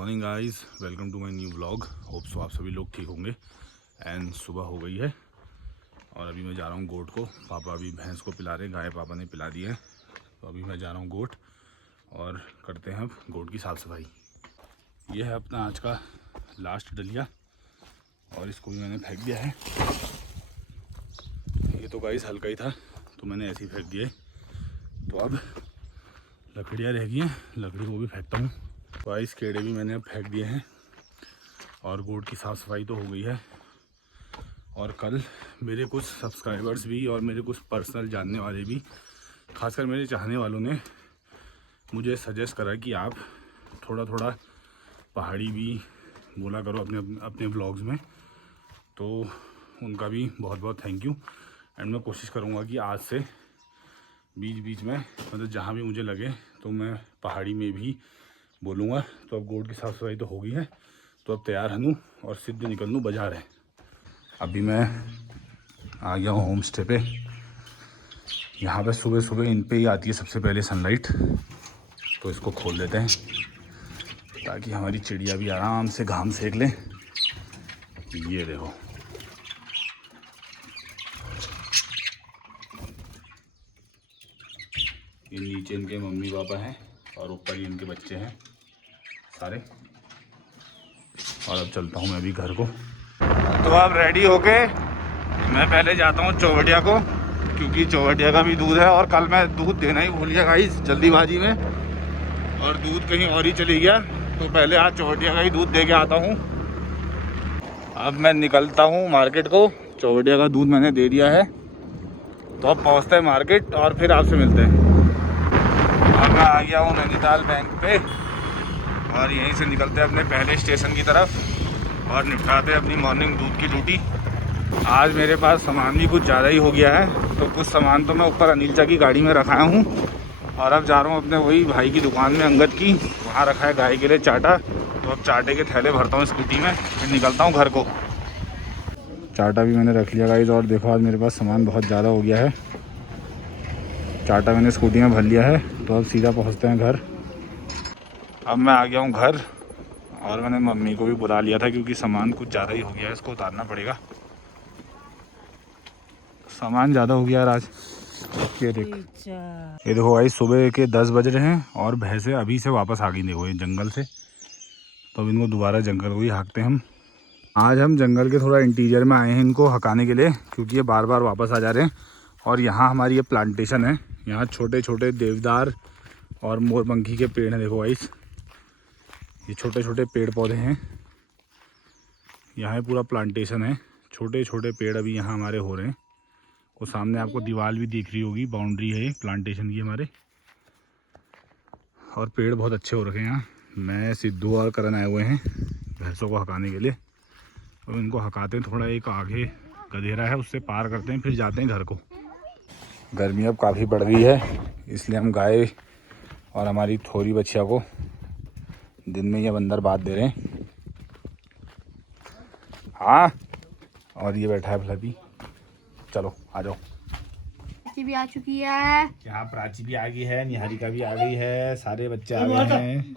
Morning guys, welcome to my new vlog. Hope so आप सभी लोग ठीक होंगे। एंड सुबह हो गई है और अभी मैं जा रहा हूँ गोट को। पापा अभी भैंस को पिला रहे, गाय पापा ने पिला दी है, तो अभी मैं जा रहा हूँ गोट और करते हैं अब गोट की साफ़ सफाई। ये है अपना आज का लास्ट डलिया और इसको भी मैंने फेंक दिया है। ये तो गाइस हल्का ही था तो मैंने ऐसे ही फेंक दिया है। तो अब लकड़ियाँ रह गई हैं, लकड़ी को भी फेंकता हूँ। गाइस केड़े भी मैंने अब फेंक दिए हैं और गोट की साफ़ सफाई तो हो गई है। और कल मेरे कुछ सब्सक्राइबर्स भी और मेरे कुछ पर्सनल जानने वाले भी, खासकर मेरे चाहने वालों ने मुझे सजेस्ट करा कि आप थोड़ा थोड़ा पहाड़ी भी बोला करो अपने अपने व्लॉग्स में। तो उनका भी बहुत बहुत थैंक यू। एंड मैं कोशिश करूँगा कि आज से बीच बीच में मतलब जहाँ भी मुझे लगे तो मैं पहाड़ी में भी बोलूँगा। तो अब गोट की साफ़ सफाई तो हो गई है, तो अब तैयार हूँ और सीधे निकल लूँ बाज़ार है। अभी मैं आ गया हूँ होम स्टे पे। यहाँ पे सुबह सुबह इन पे ही आती है सबसे पहले सनलाइट, तो इसको खोल देते हैं ताकि हमारी चिड़िया भी आराम से घाम सेक लें। ये देखो, ये नीचे इनके मम्मी पापा हैं और ऊपर ही इनके बच्चे हैं सारे। और अब चलता हूँ मैं भी घर को। तो अब रेडी होके मैं पहले जाता हूँ चौवटिया को, क्योंकि चौवटिया का भी दूध है और कल मैं दूध देना ही भूल गया गाइस जल्दीबाजी में, और दूध कहीं और ही चली गया। तो पहले आज चौवटिया का ही दूध दे के आता हूँ। अब मैं निकलता हूँ मार्केट को। चौवटिया का दूध मैंने दे दिया है, तो अब पहुँचते हैं मार्केट और फिर आपसे मिलते हैं। अब मैं आ गया हूँ नैनीताल बैंक पे और यहीं से निकलते हैं अपने पहले स्टेशन की तरफ और निपटाते हैं अपनी मॉर्निंग दूध की ड्यूटी। आज मेरे पास सामान भी कुछ ज़्यादा ही हो गया है, तो कुछ सामान तो मैं ऊपर अनिल चा की गाड़ी में रखाया हूँ और अब जा रहा हूँ अपने वही भाई की दुकान में, अंगद की। वहाँ रखा है गाय के लिए चाटा, तो अब चाटे के थैले भरता हूँ स्कूटी में, फिर निकलता हूँ घर को। चाटा भी मैंने रख लिया गाइस और देखो आज मेरे पास सामान बहुत ज़्यादा हो गया है। चाटा मैंने स्कूटी में भर लिया है, तो अब सीधा पहुँचते हैं घर। अब मैं आ गया हूँ घर और मैंने मम्मी को भी बुला लिया था क्योंकि सामान कुछ ज़्यादा ही हो गया है, इसको उतारना पड़ेगा। सामान ज़्यादा हो गया यार आज। ये देखो भाई सुबह के 10 बज रहे हैं और भैंसें अभी से वापस आ गई देखो ये जंगल से। तो अब इनको दोबारा जंगल को ही हाँकते हैं हम। आज हम जंगल के थोड़ा इंटीरियर में आए हैं इनको हकाने के लिए, क्योंकि ये बार बार वापस आ जा रहे हैं। और यहाँ हमारी ये प्लांटेशन है, यहाँ छोटे छोटे देवदार और मोरपंखी के पेड़ हैं। देखो भाई ये छोटे छोटे पेड़ पौधे हैं, यहाँ पूरा प्लांटेशन है। छोटे छोटे पेड़ अभी यहाँ हमारे हो रहे हैं। वो सामने आपको दीवार भी दिख रही होगी, बाउंड्री है प्लांटेशन की हमारे। और पेड़ बहुत अच्छे हो रखे हैं यहाँ। मैं सिद्धू और करण आए हुए हैं भैंसों को हकाने के लिए। अब इनको हकाते हैं, थोड़ा एक आगे गधेरा है उससे पार करते हैं, फिर जाते हैं घर को। गर्मी अब काफ़ी बढ़ गई है, इसलिए हम गाय और हमारी थोड़ी बच्चिया को दिन में ये बंदर बांध दे रहे हैं। हाँ, और ये बैठा है फ्लैपी। चलो आ जाओ। प्राची भी आ चुकी है। यहाँ प्राची भी आ गई है, निहारिका भी आ गई है, सारे बच्चे आ गए हैं।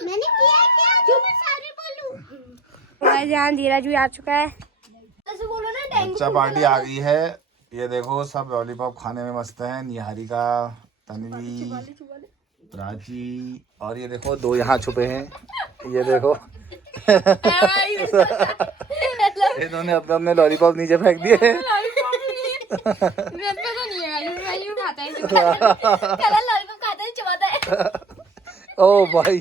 मैंने किया क्या? जो मैं सारे बोलूं। यहाँ धीरज भी आ चुका है। ऐसे बोलो ना, डेंगू बच्चा पार्टी आ गई है। ये देखो सब लॉलीपॉप खाने में मस्त है। निहारिका, तन्वी, प्राची और ये देखो दो यहाँ छुपे हैं। ये देखो इन्होंने अपने अपने लॉलीपॉप नीचे फेंक दिए। ओ भाई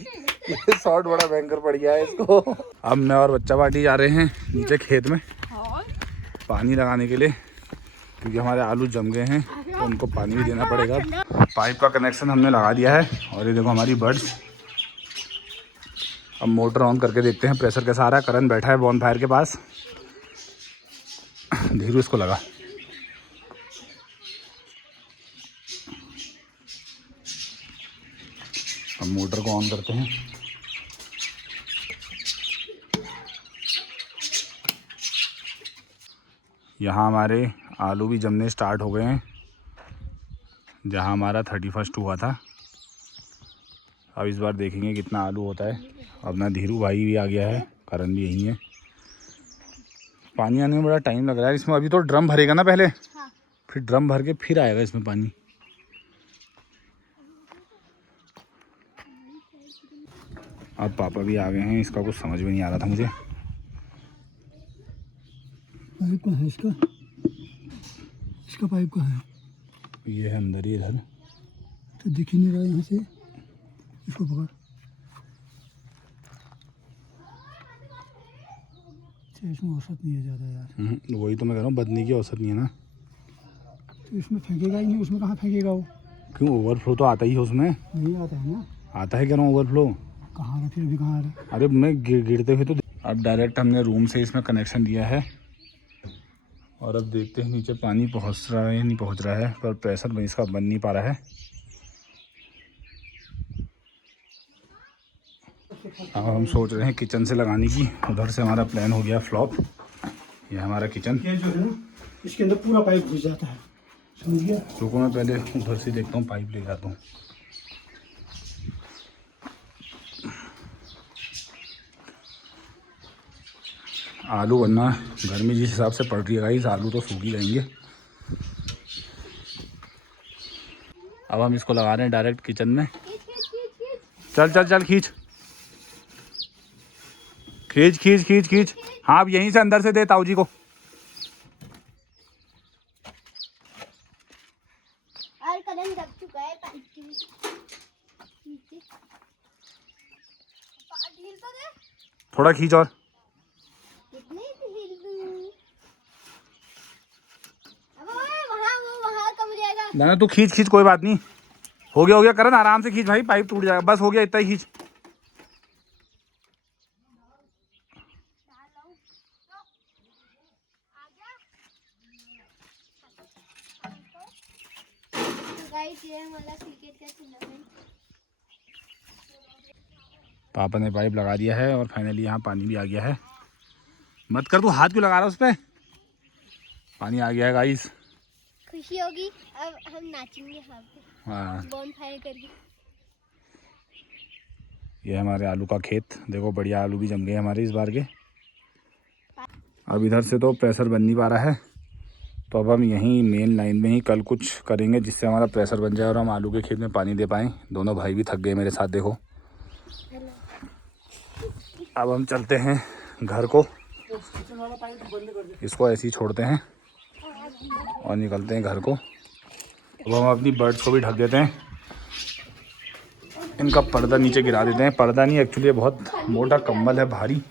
ये शॉट बड़ा भयंकर पड़ गया है इसको। अब मैं और बच्चा पार्टी जा रहे हैं नीचे खेत में पानी लगाने के लिए, क्योंकि हमारे आलू जम गए हैं तो उनको पानी भी देना पड़ेगा। पाइप का कनेक्शन हमने लगा दिया है और ये देखो हमारी बर्ड्स। अब मोटर ऑन करके देखते हैं प्रेशर कैसा आ रहा है। करण बैठा है बॉनफायर के पास, धीरू इसको लगा। अब मोटर को ऑन करते हैं। यहाँ हमारे आलू भी जमने स्टार्ट हो गए हैं। जहाँ हमारा 31 हुआ था, अब इस बार देखेंगे कितना आलू होता है। अपना धीरू भाई भी आ गया है, करण भी यहीं है। पानी आने में बड़ा टाइम लग रहा है इसमें। अभी तो ड्रम भरेगा ना पहले, हाँ। फिर ड्रम भर के फिर आएगा इसमें पानी। अब पापा भी आ गए हैं। इसका कुछ समझ में नहीं आ रहा था मुझे। पाइप कहाँ है इसका? इसका पाइप कहाँ है? ये है अंदर ही इधर। तो दिख ही नहीं रहा यहाँ से। इसको पकड़। अच्छा, इसमें औसत नहीं है ज़्यादा यार। वही तो मैं कह रहा हूँ, बदनी की औसत नहीं है ना। तो इसमें फेंकेगा ही नहीं, उसमें कहाँ फेंकेगा वो? क्यों, ओवरफ्लो तो आता ही है उसमें। नहीं आता है ना। आता है कह रहा हूँ ओवरफ्लो। कहाँ है फिर? अभी कहाँ आ रहा है? अरे मैं गिरते हुए तो। अब डायरेक्ट हमने रूम से इसमें कनेक्शन दिया है और अब देखते हैं नीचे पानी पहुंच रहा है नहीं पहुंच रहा है, पर प्रेशर इसका बन नहीं पा रहा है। अब हम सोच रहे हैं किचन से लगाने की। उधर से हमारा प्लान हो गया फ्लॉप। ये हमारा किचन। ये जो है ना, इसके अंदर पूरा पाइप घुस जाता है, समझ गया? रुको मैं पहले उधर से देखता हूँ, पाइप ले जाता हूँ। आलू वरना गर्मी जिस हिसाब से पड़ रही है गाइस, आलू तो सूख ही जाएंगे। अब हम इसको लगा रहे हैं डायरेक्ट किचन में। चल चल चल खींच खींच खींच खींच खींच। हाँ अब यहीं से अंदर से दे ताऊ जी को। और कदम दब चुका है पाइप के नीचे। ढील तो दे। थोड़ा खींच और। कितनी ढील दूं? अब वहाँ कब जाएगा? ना तू खींच खींच, कोई बात नहीं। हो गया करण, आराम से खींच भाई, पाइप टूट जाएगा। बस हो गया, इतना ही खींच। गाइस ये हमारा क्रिकेट का टूर्नामेंट। पापा ने पाइप लगा दिया है और फाइनली यहाँ पानी भी आ गया है। मत कर, तू हाथ क्यों लगा रहा है उस पर? पानी आ गया है गाइस। खुशी होगी। अब हम नाचेंगे यहाँ पे हाँ, बॉनफायर करके। ये हमारे आलू का खेत। देखो बढ़िया आलू भी जम गए हमारे इस बार के। अब इधर से तो प्रेशर बन नहीं पा रहा है, तो अब हम यहीं मेन लाइन में ही कल कुछ करेंगे जिससे हमारा प्रेशर बन जाए और हम आलू के खेत में पानी दे पाएँ। दोनों भाई भी थक गए मेरे साथ, देखो। अब हम चलते हैं घर को। इसको ऐसे ही छोड़ते हैं और निकलते हैं घर को। अब हम अपनी बर्ड्स को भी ढक देते हैं। इनका पर्दा नीचे गिरा देते हैं। पर्दा नहीं, एक्चुअली बहुत मोटा कंबल है भारी,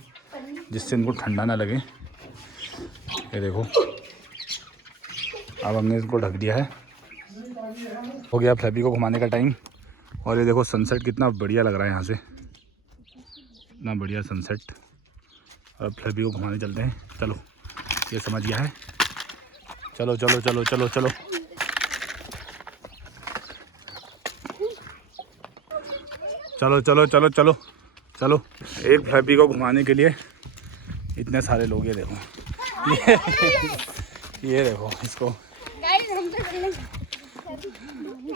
जिससे इनको ठंडा ना लगे। ये देखो, अब हमने इसको ढक दिया है। हो गया फ्लैपी को घुमाने का टाइम। और ये देखो सनसेट कितना बढ़िया लग रहा है यहाँ से, इतना बढ़िया सनसेट। अब फ्लैपी को घुमाने चलते हैं। चलो, ये समझ गया है। चलो चलो चलो चलो चलो। चलो चलो चलो चलो चलो। एक फ्लैपी को घुमाने के लिए इतने सारे लोग। ये देखो ये देखो इसको।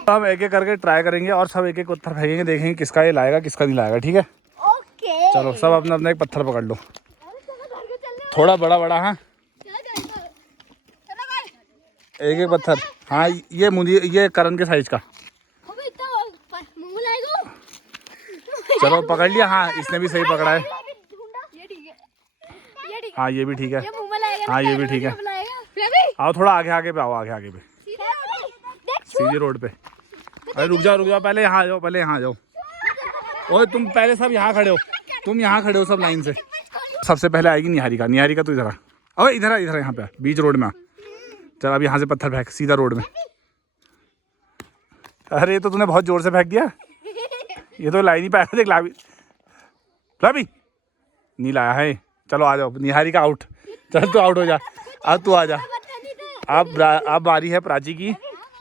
अब एक एक करके ट्राई करेंगे और सब एक एक पत्थर फेंकेंगे, देखेंगे किसका ये लाएगा किसका नहीं लाएगा। ठीक है, ओके। चलो सब अपना अपना एक पत्थर पकड़ लो, थोड़ा बड़ा बड़ा। हाँ एक एक पत्थर। हाँ ये मुझे, ये करण के साइज का। चलो पकड़ लिया। हाँ इसने भी सही पकड़ा है। हाँ ये भी ठीक है। हाँ ये भी ठीक है। आओ थोड़ा आगे आगे पे आओ, आगे आगे पे, सीधी रोड पे। अरे रुक जाओ, पहले यहाँ आ जाओ, पहले यहाँ आ जाओ। ओए तुम पहले सब यहाँ खड़े हो, तुम यहाँ खड़े हो सब लाइन से। सबसे पहले आएगी निहारिका। निहारिका तू इधर आ। ओए इधर आ, इधर यहाँ पे बीच रोड में आ। चल अब यहाँ से पत्थर फेंक सीधा रोड में। अरे ये तो तूने बहुत जोर से फेंक दिया, ये तो ला ही नहीं पाया। देख ला भी नहीं लाया है। चलो आ जाओ, निहारिका आउट। चल तू आउट हो जा, अब तू आ जा। अब बारी है प्राची की।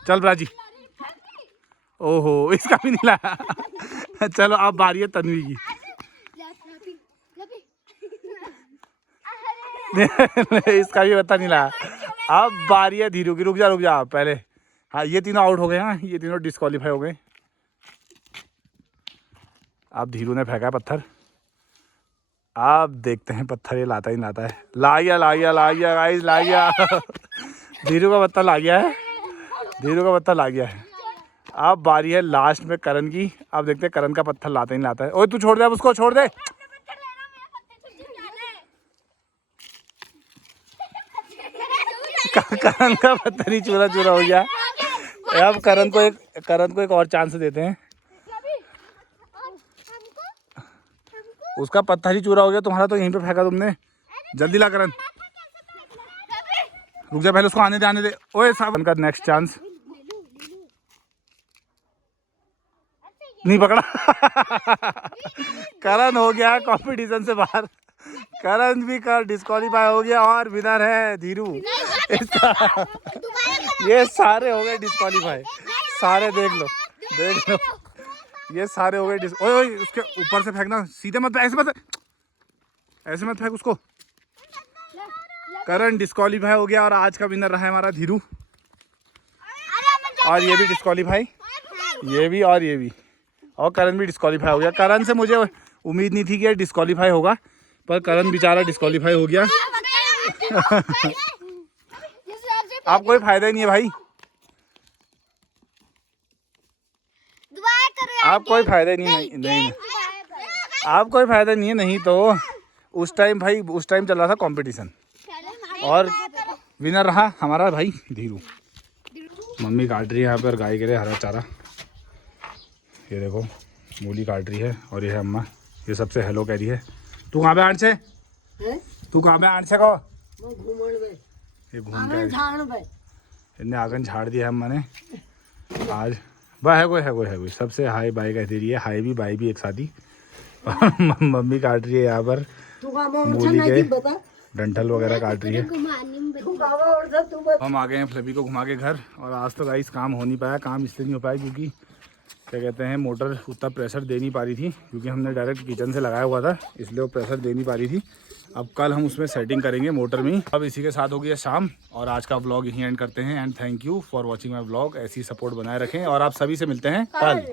चल प्राची। ओहो इसका भी नहीं लाया। चलो अब बारी है तन्वी की। इसका भी पता नहीं लाया। अब बारी है धीरू की। रुक जा पहले। हाँ ये तीनों आउट हो गए। हाँ ये तीनों डिस्क्वालीफाई हो गए। अब धीरू ने फेंका पत्थर। अब देखते हैं पत्थर ये लाता ही लाता है। ला गया गाइस, ला गया। धीरू का पत्थर ला गया है। धीरू का पत्थर ला गया है। अब बारी है लास्ट में करण की। अब देखते हैं करण का पत्थर लाता ही लाता है। ओए तू छोड़ दे, अब उसको छोड़ दे। करण का पत्थर ही चूरा चूरा हो गया। अब करण को एक और चांस देते हैं। उसका पत्थर ही चूरा हो गया, तुम्हारा तो यहीं पे फेंका तुमने। जल्दी ला करण। रुक जा पहले, उसको आने दे। ओए साहब का नेक्स्ट चांस। नहीं पकड़ा। करण हो गया कंपटीशन से बाहर। करण भी कर डिस्क्वालीफाई हो गया और विनर है धीरू। ये सारे हो गए डिस्क्वालीफाई। सारे देख लो। ये सारे हो गए ओए उसके ऊपर से फेंकना, सीधे मत, ऐसे मत फेंक उसको। करण डिस्क्वालीफाई हो गया और आज का विनर रहा है हमारा धीरू। और ये भी डिस्क्वालीफाई, ये भी और ये भी। और करण भी डिस्क्वालीफाई हो गया। करण से मुझे उम्मीद नहीं थी कि ये डिस्क्वालीफाई होगा, पर करण बेचारा डिस्क्वालीफाई हो गया। आप कोई फायदा ही नहीं है भाई। आप कोई फायदा नहीं। आप कोई फायदा नहीं है। नहीं तो उस टाइम चल रहा था कंपटीशन और विनर रहा हमारा भाई धीरू। मम्मी काट रही है यहाँ पर गाय के लिए हरा चारा। ये देखो मूली काट रही है और ये है अम्मा। ये सबसे हेलो कह रही है। तू कहाँ पे आंट से? तू कहाँ पे आंट से को? ये घूम के इनने आंगन झाड़ दिया है अम्मा ने आज। वह है कोई सबसे हाई बाई कहती रही है। हाई भी बाई भी एक साथ ही। मम्मी काट रही है यहाँ पर मूली के डंठल वगैरह काट रही है। हम आ गए हैं फ्लबी को घुमा के घर। और आज तो गाइस काम हो नहीं पाया। काम इसलिए नहीं हो पाया क्योंकि क्या कहते हैं मोटर उतना प्रेशर दे नहीं पा रही थी, क्योंकि हमने डायरेक्ट किचन से लगाया हुआ था, इसलिए वो प्रेशर दे नहीं पा रही थी। अब कल हम उसमें सेटिंग करेंगे मोटर में। अब इसी के साथ हो गई है शाम और आज का व्लॉग यहीं एंड करते हैं। And thank you for watching my vlog. ऐसी सपोर्ट बनाए रखें और आप सभी से मिलते हैं कल।